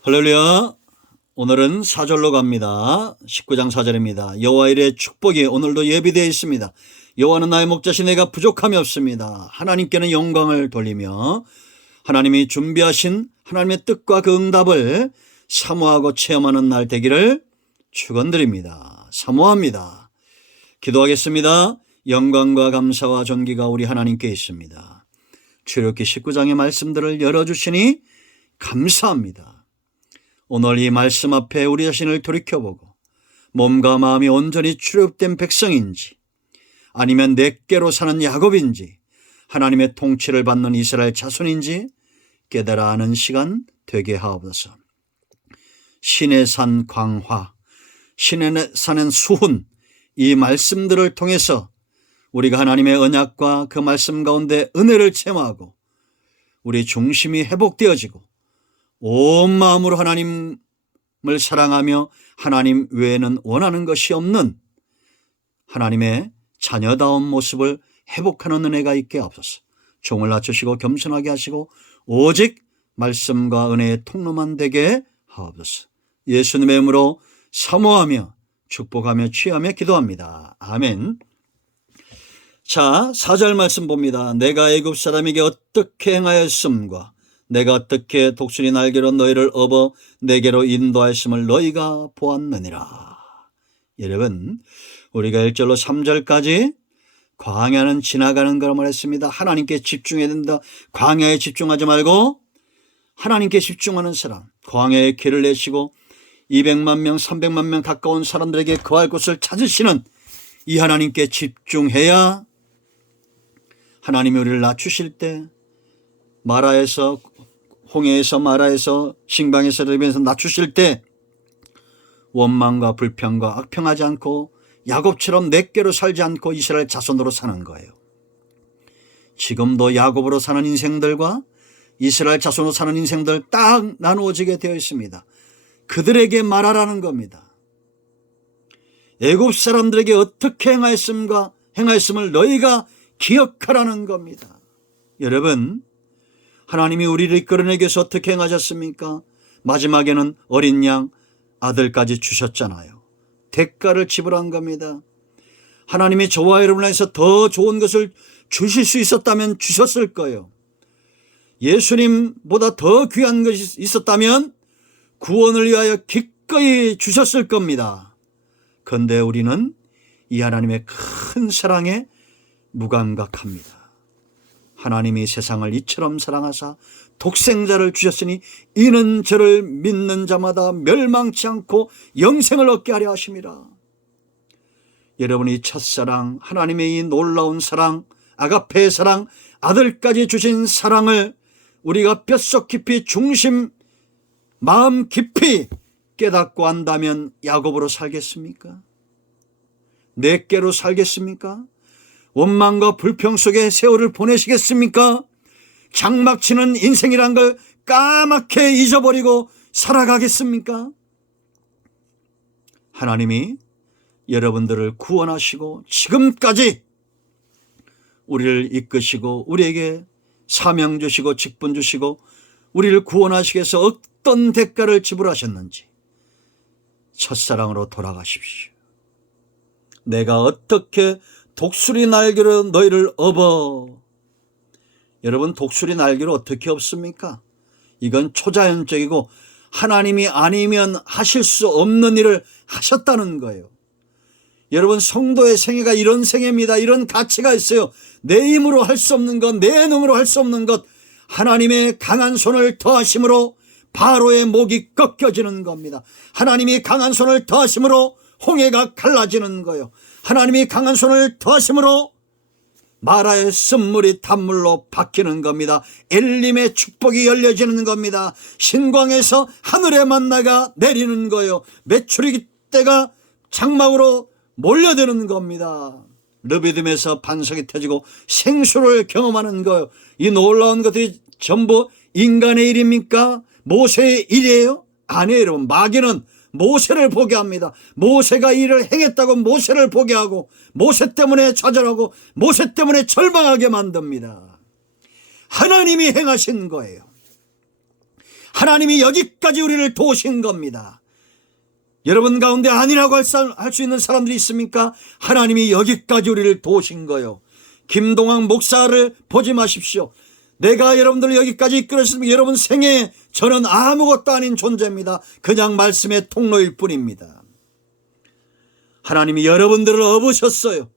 할렐루야. 오늘은 4절로 갑니다. 19장 4절입니다. 여호와 일의 축복이 오늘도 예비되어 있습니다. 여호와는 나의 목자시 내가 부족함이 없습니다. 하나님께는 영광을 돌리며 하나님이 준비하신 하나님의 뜻과 그 응답을 사모하고 체험하는 날 되기를 축원드립니다. 사모합니다. 기도하겠습니다. 영광과 감사와 존귀가 우리 하나님께 있습니다. 출애굽기 19장의 말씀들을 열어주시니 감사합니다. 오늘 이 말씀 앞에 우리 자신을 돌이켜보고 몸과 마음이 온전히 출애굽된 백성인지 아니면 내께로 사는 야곱인지 하나님의 통치를 받는 이스라엘 자손인지 깨달아 아는 시간 되게 하옵소서. 신의 산 광화, 신의 산은 수훈, 이 말씀들을 통해서 우리가 하나님의 언약과 그 말씀 가운데 은혜를 체험하고 우리 중심이 회복되어지고 온 마음으로 하나님을 사랑하며 하나님 외에는 원하는 것이 없는 하나님의 자녀다운 모습을 회복하는 은혜가 있게 하옵소서. 종을 낮추시고 겸손하게 하시고 오직 말씀과 은혜의 통로만 되게 하옵소서. 예수님의 이름으로 사모하며 축복하며 취하며 기도합니다. 아멘. 자, 4절 말씀 봅니다. 내가 애굽 사람에게 어떻게 행하였음과 내가 어떻게 독수리 날개로 너희를 업어 내게로 인도하였음을 너희가 보았느니라. 여러분, 우리가 1절로 3절까지 광야는 지나가는 거라 말했습니다. 하나님께 집중해야 된다. 광야에 집중하지 말고 하나님께 집중하는 사람, 광야에 길을 내시고 200만 명, 300만 명 가까운 사람들에게 거할 곳을 찾으시는 이 하나님께 집중해야 하나님이 우리를 낮추실 때 마라에서 홍해에서 마라에서 신방에서 레비에서 낮추실 때 원망과 불평과 악평하지 않고 야곱처럼 내께로 살지 않고 이스라엘 자손으로 사는 거예요. 지금도 야곱으로 사는 인생들과 이스라엘 자손으로 사는 인생들 딱 나누어지게 되어 있습니다. 그들에게 말하라는 겁니다. 애굽 사람들에게 어떻게 행하였음을 너희가 기억하라는 겁니다. 여러분, 하나님이 우리를 이끌어내기 위해서 어떻게 행하셨습니까? 마지막에는 어린 양 아들까지 주셨잖아요. 대가를 지불한 겁니다. 하나님이 저와 여러분을 위해서 더 좋은 것을 주실 수 있었다면 주셨을 거예요. 예수님보다 더 귀한 것이 있었다면 구원을 위하여 기꺼이 주셨을 겁니다. 그런데 우리는 이 하나님의 큰 사랑에 무감각합니다. 하나님이 세상을 이처럼 사랑하사 독생자를 주셨으니 이는 저를 믿는 자마다 멸망치 않고 영생을 얻게 하려 하심이라. 여러분이 첫사랑, 하나님의 이 놀라운 사랑, 아가페의 사랑, 아들까지 주신 사랑을 우리가 뼛속 깊이 중심, 마음 깊이 깨닫고 안다면 야곱으로 살겠습니까? 내께로 살겠습니까? 원망과 불평 속에 세월을 보내시겠습니까? 장막치는 인생이란 걸 까맣게 잊어버리고 살아가겠습니까? 하나님이 여러분들을 구원하시고 지금까지 우리를 이끄시고 우리에게 사명 주시고 직분 주시고 우리를 구원하시기 위해서 어떤 대가를 지불하셨는지 첫사랑으로 돌아가십시오. 내가 어떻게 독수리 날개로 너희를 업어. 여러분, 독수리 날개로 어떻게 업습니까? 이건 초자연적이고 하나님이 아니면 하실 수 없는 일을 하셨다는 거예요. 여러분, 성도의 생애가 이런 생애입니다. 이런 가치가 있어요. 내 힘으로 할 수 없는 것, 내 능으로 할 수 없는 것, 하나님의 강한 손을 더하심으로 바로의 목이 꺾여지는 겁니다. 하나님이 강한 손을 더하심으로 홍해가 갈라지는 거예요. 하나님이 강한 손을 더하심으로 마라의 쓴물이 단물로 바뀌는 겁니다. 엘림의 축복이 열려지는 겁니다. 신광에서 하늘의 만나가 내리는 거예요. 메추리기 때가 장막으로 몰려드는 겁니다. 르비딤에서 반석이 터지고 생수를 경험하는 거예요. 이 놀라운 것들이 전부 인간의 일입니까? 모세의 일이에요? 아니에요, 여러분. 마귀는 모세를 보게 합니다. 모세가 일을 행했다고 모세를 보게 하고 모세 때문에 좌절하고 모세 때문에 절망하게 만듭니다. 하나님이 행하신 거예요. 하나님이 여기까지 우리를 도우신 겁니다. 여러분 가운데 아니라고 할 수 있는 사람들이 있습니까? 하나님이 여기까지 우리를 도우신 거요. 김동학 목사를 보지 마십시오. 내가 여러분들을 여기까지 이끌었으면 여러분 생애에 저는 아무것도 아닌 존재입니다. 그냥 말씀의 통로일 뿐입니다. 하나님이 여러분들을 업으셨어요.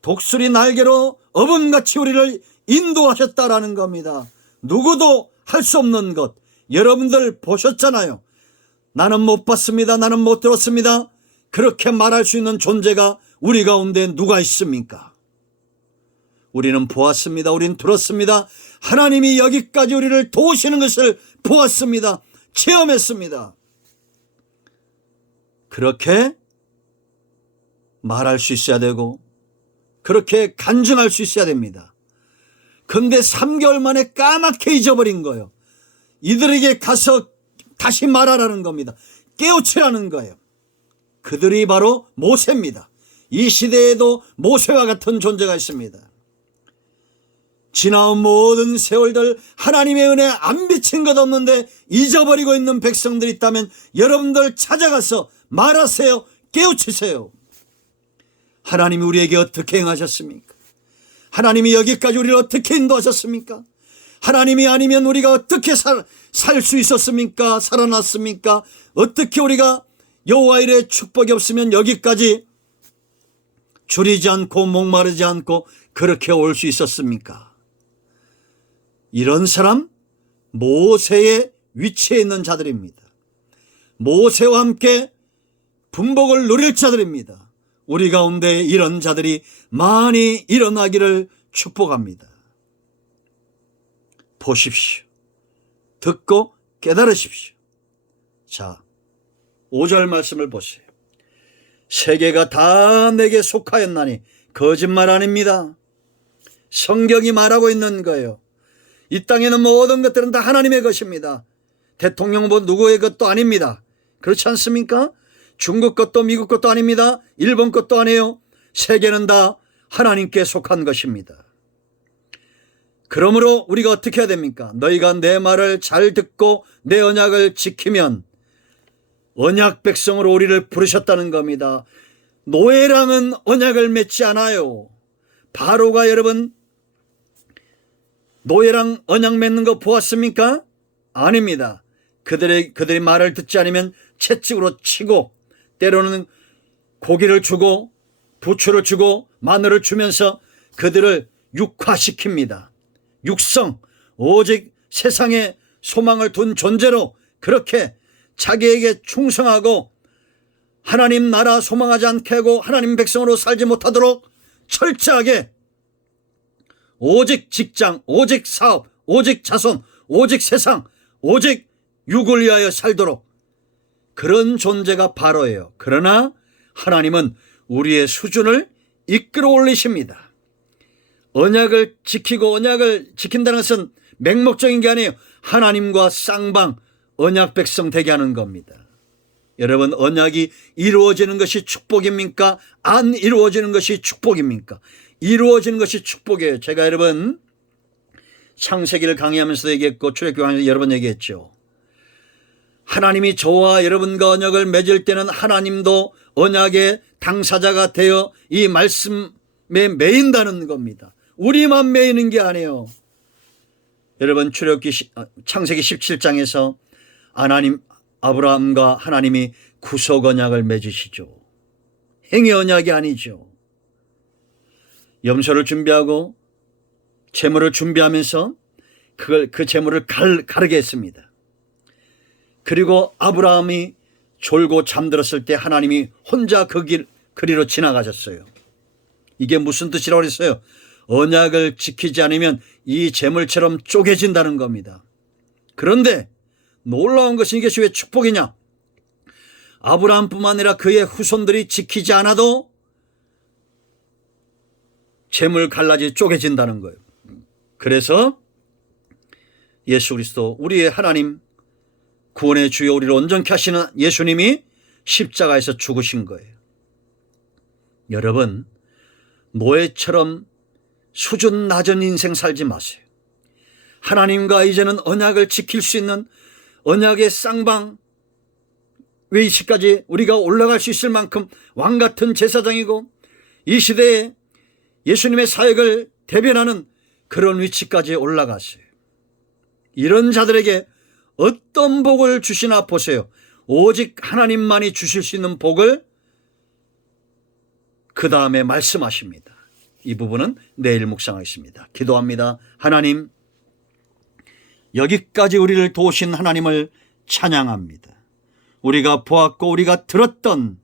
독수리 날개로 어분같이 우리를 인도하셨다라는 겁니다. 누구도 할 수 없는 것 여러분들 보셨잖아요. 나는 못 봤습니다. 나는 못 들었습니다. 그렇게 말할 수 있는 존재가 우리 가운데 누가 있습니까? 우리는 보았습니다. 우리는 들었습니다. 하나님이 여기까지 우리를 도우시는 것을 보았습니다. 체험했습니다. 그렇게 말할 수 있어야 되고 그렇게 간증할 수 있어야 됩니다. 그런데 3개월 만에 까맣게 잊어버린 거예요. 이들에게 가서 다시 말하라는 겁니다. 깨우치라는 거예요. 그들이 바로 모세입니다. 이 시대에도 모세와 같은 존재가 있습니다. 지나온 모든 세월들 하나님의 은혜 안 비친 것 없는데 잊어버리고 있는 백성들이 있다면 여러분들 찾아가서 말하세요. 깨우치세요. 하나님이 우리에게 어떻게 행하셨습니까? 하나님이 여기까지 우리를 어떻게 인도하셨습니까? 하나님이 아니면 우리가 어떻게 살 수 있었습니까? 살아났습니까? 어떻게 우리가 여호와 일에 축복이 없으면 여기까지 줄이지 않고 목마르지 않고 그렇게 올 수 있었습니까? 이런 사람 모세의 위치에 있는 자들입니다. 모세와 함께 분복을 누릴 자들입니다. 우리 가운데 이런 자들이 많이 일어나기를 축복합니다. 보십시오. 듣고 깨달으십시오. 자, 5절 말씀을 보세요. 세계가 다 내게 속하였나니 거짓말 아닙니다. 성경이 말하고 있는 거예요. 이 땅에는 모든 것들은 다 하나님의 것입니다. 대통령 뭐 누구의 것도 아닙니다. 그렇지 않습니까? 중국 것도 미국 것도 아닙니다. 일본 것도 아니에요. 세계는 다 하나님께 속한 것입니다. 그러므로 우리가 어떻게 해야 됩니까? 너희가 내 말을 잘 듣고 내 언약을 지키면 언약 백성으로 우리를 부르셨다는 겁니다. 노예랑은 언약을 맺지 않아요. 바로가 여러분 노예랑 언약 맺는 거 보았습니까? 아닙니다. 그들이 말을 듣지 않으면 채찍으로 치고 때로는 고기를 주고 부추를 주고 마늘을 주면서 그들을 육화시킵니다. 육성, 오직 세상에 소망을 둔 존재로 그렇게 자기에게 충성하고 하나님 나라 소망하지 않게 하고 하나님 백성으로 살지 못하도록 철저하게 오직 직장, 오직 사업, 오직 자손, 오직 세상, 오직 육을 위하여 살도록 그런 존재가 바로예요. 그러나 하나님은 우리의 수준을 이끌어 올리십니다. 언약을 지키고 언약을 지킨다는 것은 맹목적인 게 아니에요. 하나님과 쌍방 언약 백성 되게 하는 겁니다. 여러분 언약이 이루어지는 것이 축복입니까? 안 이루어지는 것이 축복입니까? 이루어지는 것이 축복이에요. 제가 여러분 창세기를 강의하면서도 얘기했고 출애굽기 강의에서 여러 번 얘기했죠. 하나님이 저와 여러분과 언약을 맺을 때는 하나님도 언약의 당사자가 되어 이 말씀에 매인다는 겁니다. 우리만 매이는 게 아니에요. 여러분 창세기 17장에서 아브라함과 하나님이 구속 언약을 맺으시죠. 행위 언약이 아니죠. 염소를 준비하고 제물을 준비하면서 그 제물을 가르게 했습니다. 그리고 아브라함이 졸고 잠들었을 때 하나님이 혼자 그리로 지나가셨어요. 이게 무슨 뜻이라고 그랬어요? 언약을 지키지 않으면 이 재물처럼 쪼개진다는 겁니다. 그런데 놀라운 것은 이것이 왜 축복이냐? 아브라함뿐만 아니라 그의 후손들이 지키지 않아도 재물 갈라지 쪼개진다는 거예요. 그래서 예수 그리스도 우리의 하나님 구원의 주여 우리를 온전케 하시는 예수님이 십자가에서 죽으신 거예요. 여러분 노예처럼 수준 낮은 인생 살지 마세요. 하나님과 이제는 언약을 지킬 수 있는 언약의 쌍방 위치까지 우리가 올라갈 수 있을 만큼 왕같은 제사장이고 이 시대에 예수님의 사역을 대변하는 그런 위치까지 올라갔어요. 이런 자들에게 어떤 복을 주시나 보세요. 오직 하나님만이 주실 수 있는 복을 그 다음에 말씀하십니다. 이 부분은 내일 묵상하겠습니다. 기도합니다. 하나님, 여기까지 우리를 도우신 하나님을 찬양합니다. 우리가 보았고 우리가 들었던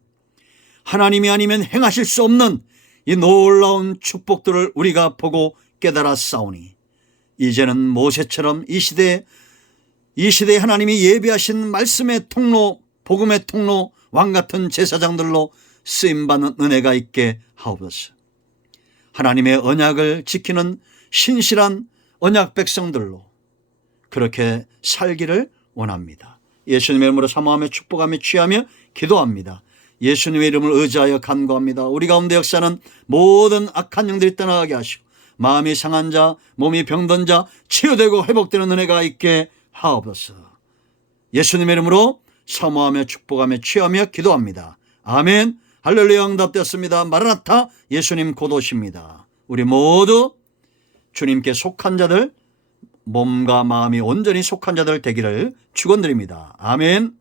하나님이 아니면 행하실 수 없는 이 놀라운 축복들을 우리가 보고 깨달았사오니 이제는 모세처럼 이 시대에 하나님이 예비하신 말씀의 통로, 복음의 통로, 왕같은 제사장들로 쓰임받는 은혜가 있게 하옵소서. 하나님의 언약을 지키는 신실한 언약 백성들로 그렇게 살기를 원합니다. 예수님의 이름으로 사모하며 축복하며 취하며 기도합니다. 예수님의 이름을 의지하여 간구합니다. 우리 가운데 역사는 모든 악한 영들이 떠나가게 하시고 마음이 상한 자, 몸이 병든 자 치유되고 회복되는 은혜가 있게 하옵소서. 예수님의 이름으로 사모하며 축복하며 취하며 기도합니다. 아멘. 할렐루야. 응답되었습니다. 마라나타. 예수님 곧 오십니다. 우리 모두 주님께 속한 자들, 몸과 마음이 온전히 속한 자들 되기를 축원드립니다. 아멘.